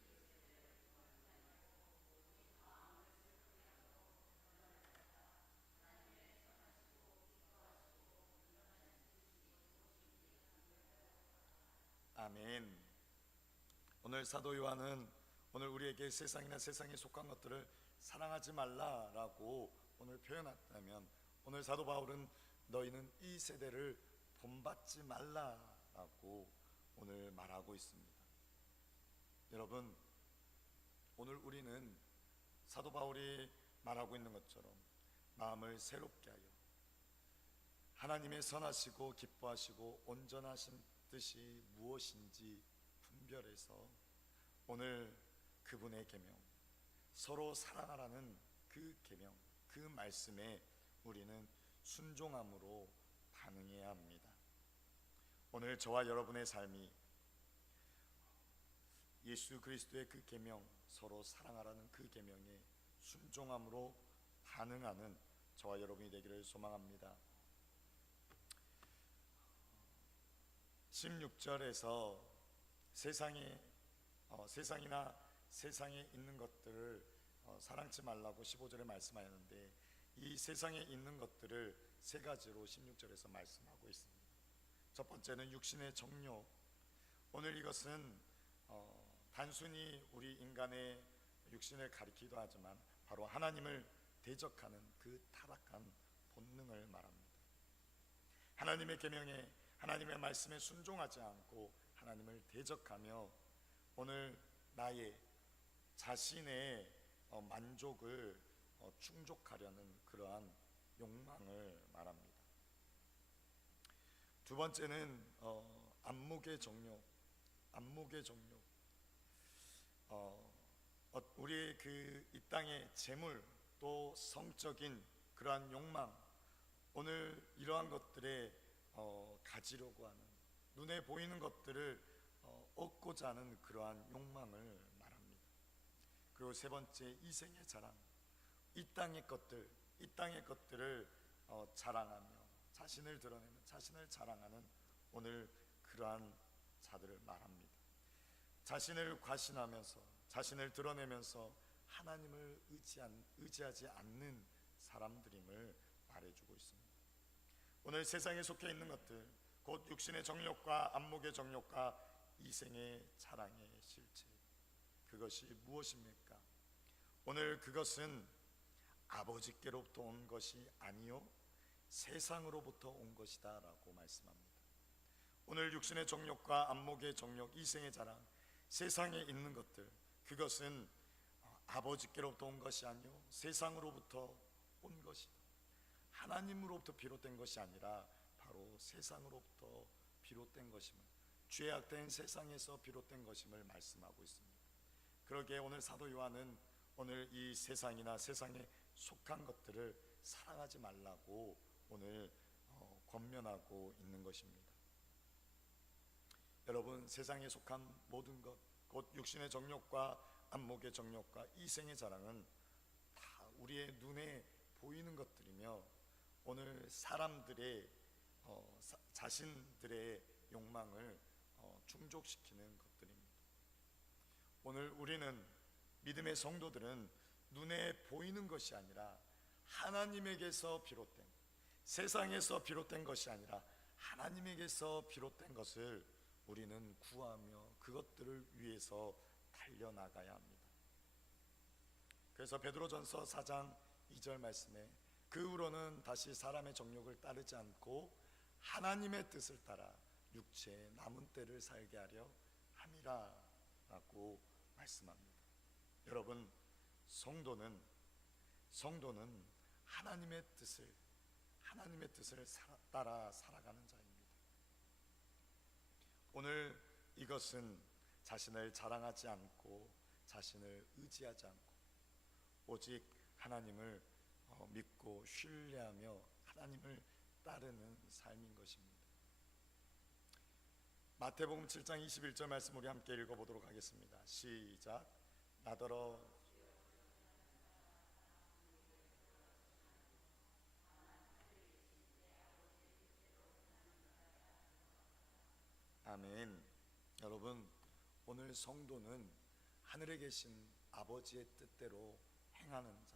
아멘. 오늘 사도 요한은 오늘 우리에게 세상이나 세상에 속한 것들을 사랑하지 말라라고 오늘 표현했다면, 오늘 사도 바울은 너희는 이 세대를 본받지 말라라고 오늘 말하고 있습니다. 여러분, 오늘 우리는 사도 바울이 말하고 있는 것처럼 마음을 새롭게 하여 하나님의 선하시고 기뻐하시고 온전하신 뜻이 무엇인지 분별해서 오늘 그분의 계명, 서로 사랑하라는 그 계명, 그 말씀에 우리는 순종함으로 반응해야 합니다. 오늘 저와 여러분의 삶이 예수 그리스도의 그 계명, 서로 사랑하라는 그 계명에 순종함으로 반응하는 저와 여러분이 되기를 소망합니다. 16절에서 세상이나 세상에 있는 것들을 사랑치 말라고 15절에 말씀하였는데, 이 세상에 있는 것들을 세 가지로 16절에서 말씀하고 있습니다. 첫 번째는 육신의 정욕. 오늘 이것은 단순히 우리 인간의 육신을 가리키기도 하지만 바로 하나님을 대적하는 그 타락한 본능을 말합니다. 하나님의 계명에, 하나님의 말씀에 순종하지 않고 하나님을 대적하며 오늘 나의 자신의 만족을 충족하려는 그러한 욕망을 말합니다. 두 번째는 안목의 정욕. 우리의 이 땅의 재물, 또 성적인 그러한 욕망, 오늘 이러한 것들에 가지려고 하는, 눈에 보이는 것들을 얻고자 하는 그러한 욕망을 말합니다. 그리고 세 번째, 이생의 자랑. 이 땅의 것들을 자랑하며 자신을 드러내는, 자신을 자랑하는 오늘 그러한 자들을 말합니다. 자신을 과신하면서, 자신을 드러내면서 하나님을 의지하지 않는 사람들임을 말해주고 있습니다. 오늘 세상에 속해 있는 것들, 곧 육신의 정욕과 안목의 정욕과 이생의 자랑의 실체, 그것이 무엇입니까? 오늘 그것은 아버지께로부터 온 것이 아니요 세상으로부터 온 것이다 라고 말씀합니다. 오늘 육신의 정욕과 안목의 정욕, 이생의 자랑, 세상에 있는 것들, 그것은 아버지께로부터 온 것이 아니요 세상으로부터 온 것이다. 하나님으로부터 비롯된 것이 아니라 바로 세상으로부터 비롯된 것임을, 죄악된 세상에서 비롯된 것임을 말씀하고 있습니다. 그러기에 오늘 사도 요한은 오늘 이 세상이나 세상에 속한 것들을 사랑하지 말라고 오늘 권면하고 있는 것입니다. 여러분, 세상에 속한 모든 것, 곧 육신의 정욕과 안목의 정욕과 이생의 자랑은 다 우리의 눈에 보이는 것들이며 오늘 사람들의 자신들의 욕망을 충족시키는 것들입니다. 오늘 우리는, 믿음의 성도들은 눈에 보이는 것이 아니라 하나님에게서 비롯된, 세상에서 비롯된 것이 아니라 하나님에게서 비롯된 것을 우리는 구하며 그것들을 위해서 달려나가야 합니다. 그래서 베드로전서 4장 2절 말씀에 그 후로는 다시 사람의 정욕을 따르지 않고 하나님의 뜻을 따라 육체의 남은 때를 살게 하려 함이라 라고 말씀합니다. 여러분, 성도는 하나님의 뜻을 따라 살아가는 자입니다. 오늘 이것은 자신을 자랑하지 않고 자신을 의지하지 않고 오직 하나님을 믿고 신뢰하며 하나님을 따르는 삶인 것입니다. 마태복음 7장 21절 말씀 우리 함께 읽어보도록 하겠습니다. 시작. 나더러 아멘. 여러분, 오늘 성도는 하늘에 계신 아버지의 뜻대로 행하는 자,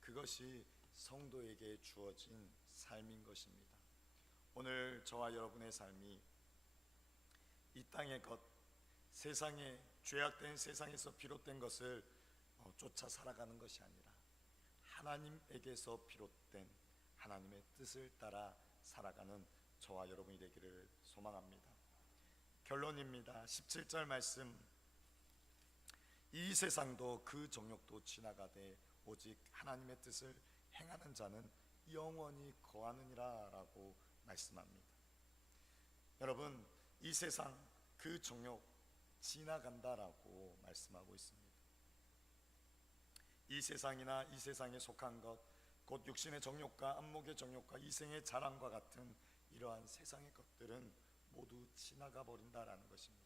그것이 성도에게 주어진 삶인 것입니다. 오늘 저와 여러분의 삶이 이 땅의 것, 세상에, 죄악된 세상에서 비롯된 것을 쫓아 살아가는 것이 아니라 하나님에게서 비롯된 하나님의 뜻을 따라 살아가는 저와 여러분이 되기를 소망합니다. 결론입니다. 17절 말씀, 이 세상도 그 정욕도 지나가되 오직 하나님의 뜻을 행하는 자는 영원히 거하느니라 라고 말씀합니다. 여러분, 이 세상 그 정욕 지나간다라고 말씀하고 있습니다. 이 세상이나 이 세상에 속한 것, 곧 육신의 정욕과 안목의 정욕과 이생의 자랑과 같은 이러한 세상의 것들은 모두 지나가 버린다라는 것입니다.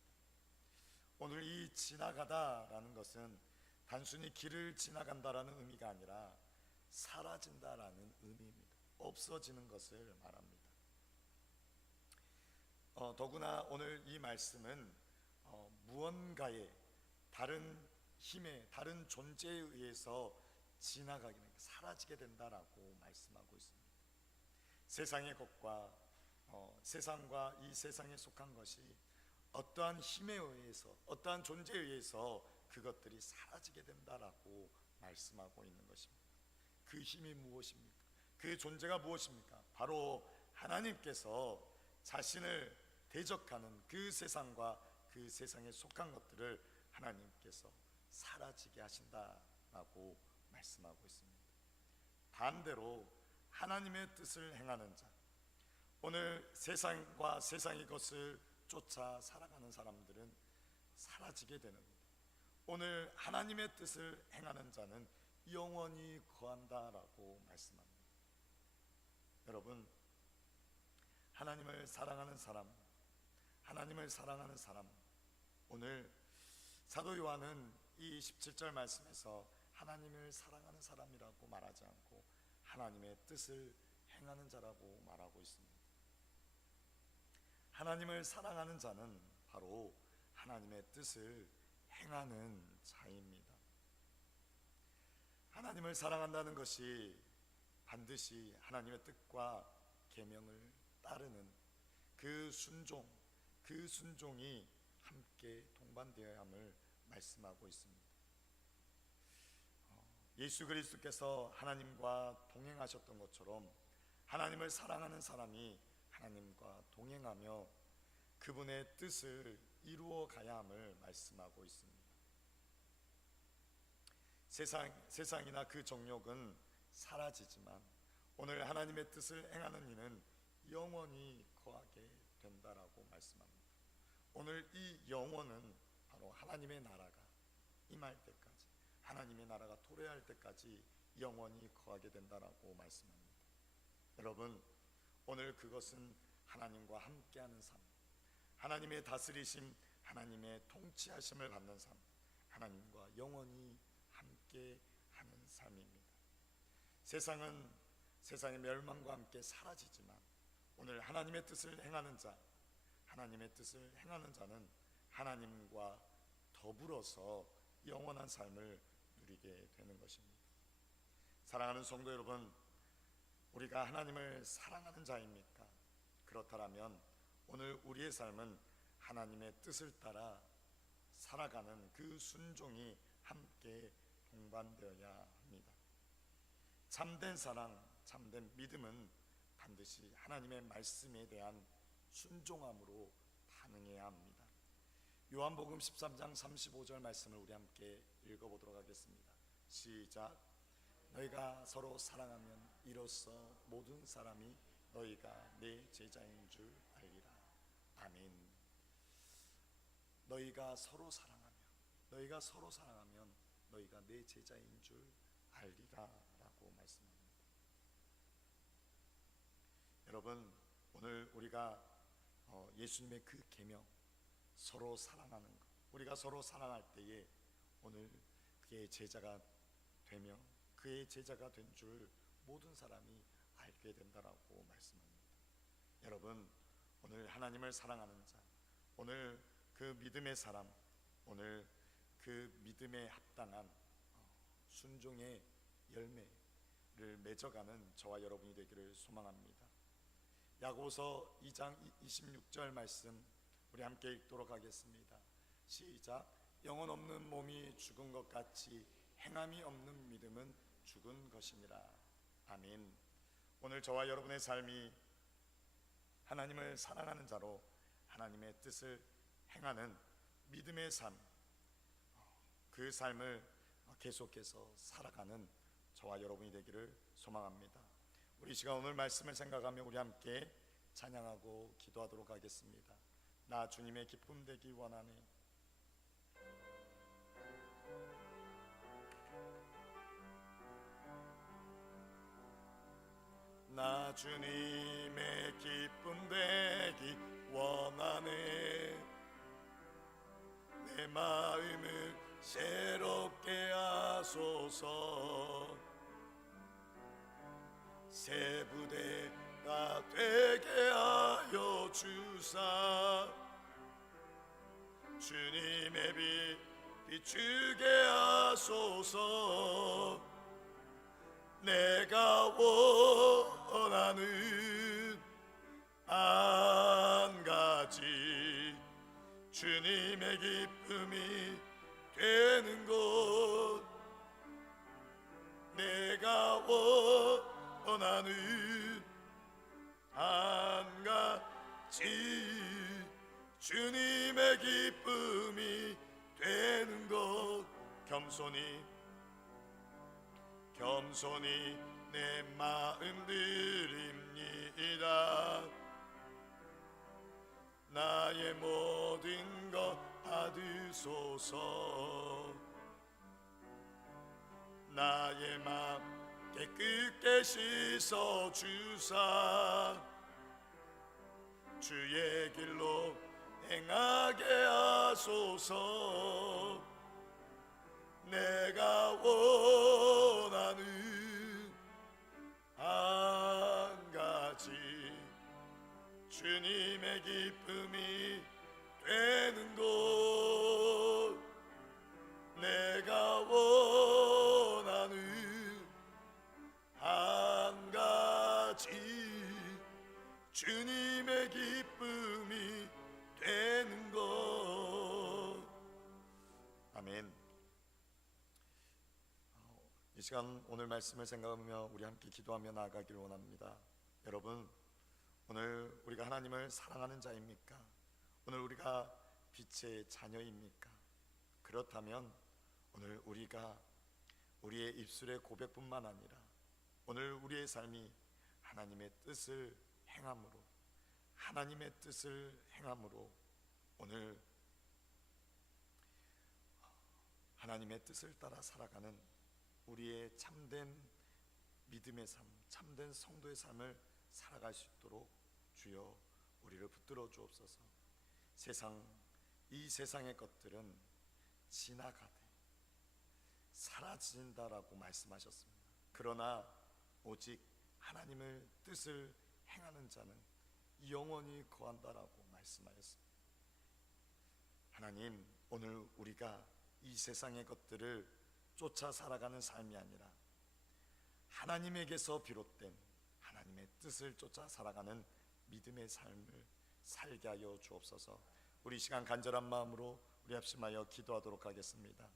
오늘 이 지나가다라는 것은 단순히 길을 지나간다라는 의미가 아니라 사라진다라는 의미입니다. 없어지는 것을 말합니다. 더구나 오늘 이 말씀은 무언가의 다른 힘에, 다른 존재에 의해서 지나가게, 사라지게 된다라고 말씀하고 있습니다. 세상의 것과 세상과 이 세상에 속한 것이 어떠한 힘에 의해서, 어떠한 존재에 의해서 그것들이 사라지게 된다라고 말씀하고 있는 것입니다. 그 힘이 무엇입니까? 그 존재가 무엇입니까? 바로 하나님께서 자신을 대적하는 그 세상과 그 세상에 속한 것들을 하나님께서 사라지게 하신다라고 말씀하고 있습니다. 반대로 하나님의 뜻을 행하는 자, 오늘 세상과 세상의 것을 쫓아 살아가는 사람들은 사라지게 되는, 오늘 하나님의 뜻을 행하는 자는 영원히 거한다라고 말씀합니다. 여러분, 여러분, 하나님을 사랑하는 사람, 하나님을 사랑하는 사람, 오늘 사도 요한은 이 17절 말씀에서 하나님을 사랑하는 사람이라고 말하지 않고 하나님의 뜻을 행하는 자라고 말하고 있습니다. 하나님을 사랑하는 자는 바로 하나님의 뜻을 행하는 자입니다. 하나님을 사랑한다는 것이 반드시 하나님의 뜻과 계명을 따르는 그 순종이 함께 동반되어야 함을 말씀하고 있습니다. 예수 그리스도께서 하나님과 동행하셨던 것처럼 하나님을 사랑하는 사람이 하나님과 동행하며 그분의 뜻을 이루어 가야 함을 말씀하고 있습니다. 세상이나 그 정욕은 사라지지만 오늘 하나님의 뜻을 행하는 이는 영원히 거하게 된다라고 말씀합니다. 오늘 이 영원은 바로 하나님의 나라가 임할 때까지, 하나님의 나라가 도래할 때까지 영원히 거하게 된다라고 말씀합니다. 여러분, 오늘 그것은 하나님과 함께하는 삶, 하나님의 다스리심, 하나님의 통치하심을 받는 삶, 하나님과 영원히 함께하는 삶입니다. 세상은 세상의 멸망과 함께 사라지지만 오늘 하나님의 뜻을 행하는 자, 하나님의 뜻을 행하는 자는 하나님과 더불어서 영원한 삶을 누리게 되는 것입니다. 사랑하는 성도 여러분, 우리가 하나님을 사랑하는 자입니까? 그렇다면 오늘 우리의 삶은 하나님의 뜻을 따라 살아가는 그 순종이 함께 동반되어야 합니다. 참된 사랑, 참된 믿음은 반드시 하나님의 말씀에 대한 순종함으로 반응해야 합니다. 요한복음 13장 35절 말씀을 우리 함께 읽어보도록 하겠습니다. 시작. 너희가 서로 사랑하면 이로써 모든 사람이 너희가 내 제자인 줄 알리라. 아멘. 너희가 서로 사랑하면 너희가 내 제자인 줄 알리라 라고 말씀합니다. 여러분, 오늘 우리가 예수님의 그 계명, 서로 사랑하는 것, 우리가 서로 사랑할 때에 오늘 그의 제자가 되며 그의 제자가 된 줄 모든 사람이 알게 된다라고 말씀합니다. 여러분, 오늘 하나님을 사랑하는 자, 오늘 그 믿음의 사람, 오늘 그 믿음에 합당한 순종의 열매를 맺어가는 저와 여러분이 되기를 소망합니다. 야고보서 2장 26절 말씀 우리 함께 읽도록 하겠습니다. 시작. 영혼 없는 몸이 죽은 것 같이 행함이 없는 믿음은 죽은 것이니라. 아멘. 오늘 저와 여러분의 삶이 하나님을 사랑하는 자로 하나님의 뜻을 행하는 믿음의 삶, 그 삶을 계속해서 살아가는 저와 여러분이 되기를 소망합니다. 우리 시간 오늘 말씀을 생각하며 우리 함께 찬양하고 기도하도록 하겠습니다. 나 주님의 기쁨 되기 원하네. 나 주님의 기쁨 되기 원하네. 내 마음을 새롭게 하소서. 새 부대가 되게 하여 주사. 주님의 빛 비추게 하소서. 내가 원하는 한 가지 주님의 기쁨이 되는 곳. 내가 원하는 한 가지 주님의 기쁨이 되는 것. 겸손히 내 마음 드립니다. 나의 모든 것 받으소서. 나의 맘 깨끗게 씻어 주사 주의 길로 행하게 하소서. 내가 원하는 한 가지 주님의 기쁨이 되는 것, 내가 원하는 한 가지 주님의 기쁨이 되는 것. 아멘. 이 시간 오늘 말씀을 생각하며 우리 함께 기도하며 나아가기를 원합니다. 여러분, 오늘 우리가 하나님을 사랑하는 자입니까? 오늘 우리가 빛의 자녀입니까? 그렇다면 오늘 우리가 우리의 입술의 고백뿐만 아니라 오늘 우리의 삶이 하나님의 뜻을 행함으로, 하나님의 뜻을 행함으로 오늘 하나님의 뜻을 따라 살아가는 우리의 참된 믿음의 삶, 참된 성도의 삶을 살아갈 수 있도록 주여 우리를 붙들어 주옵소서. 이 세상의 것들은 지나가되 사라진다라고 말씀하셨습니다. 그러나 오직 하나님의 뜻을 행하는 자는 영원히 거한다라고 말씀하셨습니다. 하나님, 오늘 우리가 이 세상의 것들을 쫓아 살아가는 삶이 아니라 하나님에게서 비롯된 하나님의 뜻을 쫓아 살아가는 믿음의 삶을 살게 하여 주옵소서. 우리 시간 간절한 마음으로 우리 합심하여 기도하도록 하겠습니다.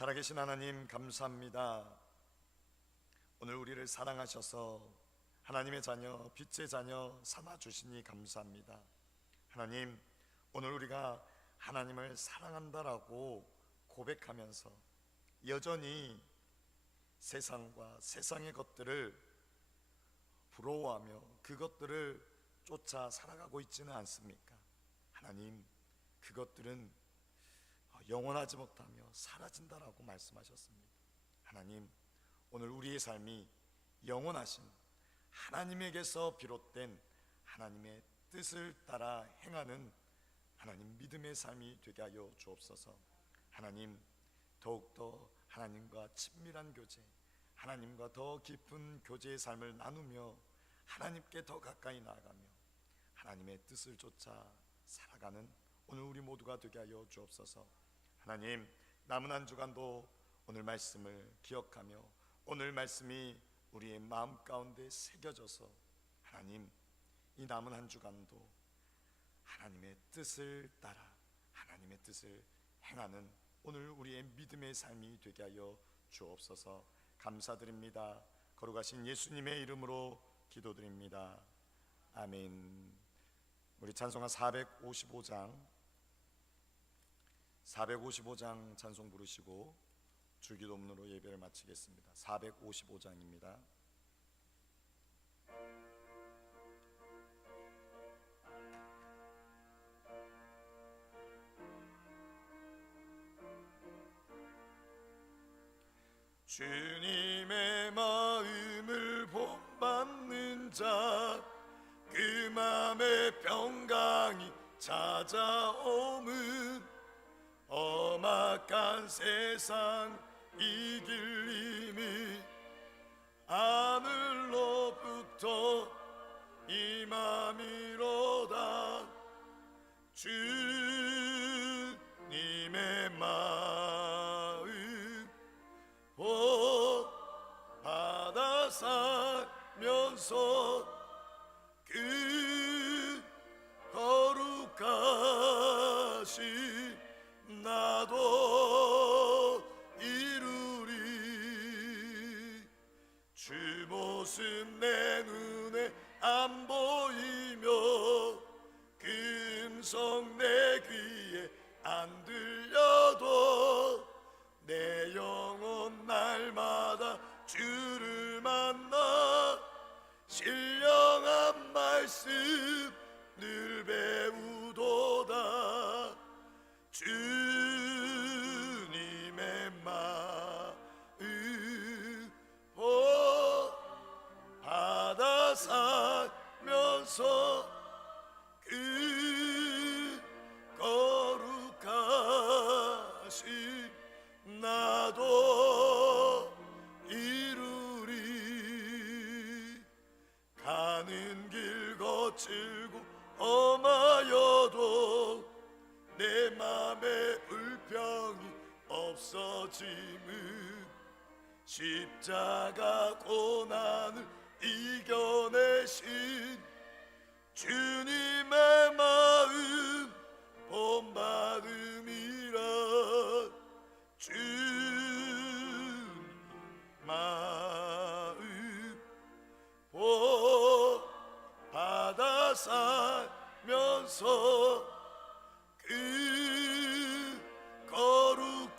살아계신 하나님, 감사합니다. 오늘 우리를 사랑하셔서 하나님의 자녀, 빛의 자녀 삼아주시니 감사합니다. 하나님, 오늘 우리가 하나님을 사랑한다라고 고백하면서 여전히 세상과 세상의 것들을 부러워하며 그것들을 쫓아 살아가고 있지는 않습니까? 하나님, 그것들은 영원하지 못하며 사라진다라고 말씀하셨습니다. 하나님, 오늘 우리의 삶이 영원하신 하나님에게서 비롯된 하나님의 뜻을 따라 행하는 하나님 믿음의 삶이 되게 하여 주옵소서. 하나님, 더욱더 하나님과 친밀한 교제, 하나님과 더 깊은 교제의 삶을 나누며 하나님께 더 가까이 나아가며 하나님의 뜻을 쫓아 살아가는 오늘 우리 모두가 되게 하여 주옵소서. 하나님, 남은 한 주간도 오늘 말씀을 기억하며 오늘 말씀이 우리의 마음 가운데 새겨져서 하나님, 이 남은 한 주간도 하나님의 뜻을 따라 하나님의 뜻을 행하는 오늘 우리의 믿음의 삶이 되게 하여 주옵소서. 감사드립니다. 거룩하신 예수님의 이름으로 기도드립니다. 아멘. 우리 찬송가 455장 찬송 부르시고 주기도문으로 예배를 마치겠습니다. 455장입니다. 주님의 마음을 본받는 자, 그 맘에 평강이 찾아오면 험악한 세상 이길 힘이 하늘로부터 임함이로다. 주님의 마음 받아 살면서 그 거룩하신 나도 이루리. 주 모습 내 눈에 안 보이며 그 음성 내 귀에 안 들려도 내 영혼 날마다 주를 만나 신령한 말씀 늘 배우도다. 주님의 마음 받아 살면서 그 거룩하신 나도 이루리. 가는 길 거칠고 험하여도 내 맘에 불평이 없어짐은 십자가 고난을 이겨내신 주님의 마음 본받음이라. 주님 마음 받아 살면서 그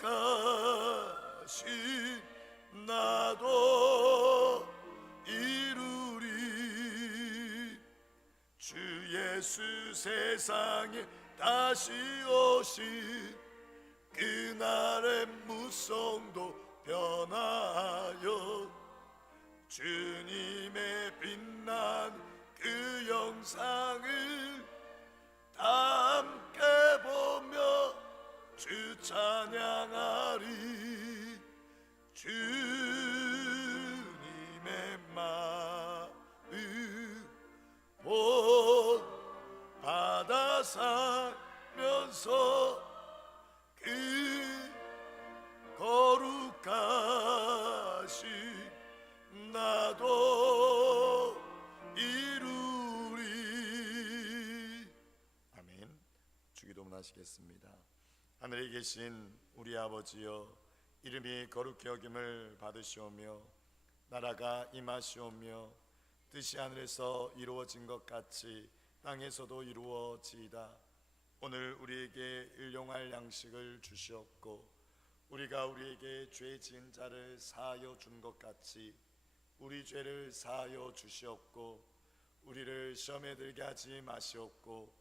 거룩하신 나도 이루리. 주 예수 세상에 다시 오신 그날의 무성도 변하여 주님의 빛난 그 영상을 다 함께 보며 주 찬양하리. 주님의 마음 받아 살면서 그 거룩하신 나도 이루리. 아멘. 주기도문 하시겠습니다. 하늘에 계신 우리 아버지여, 이름이 거룩히 여김을 받으시오며 나라가 임하시오며 뜻이 하늘에서 이루어진 것 같이 땅에서도 이루어지이다. 오늘 우리에게 일용할 양식을 주시옵고 우리가 우리에게 죄 지은 자를 사하여 준 것 같이 우리 죄를 사하여 주시옵고 우리를 시험에 들게 하지 마시옵고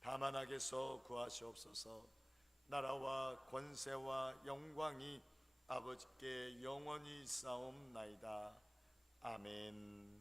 다만 악에서 구하시옵소서. 나라와 권세와 영광이 아버지께 영원히 있사옵나이다. 아멘.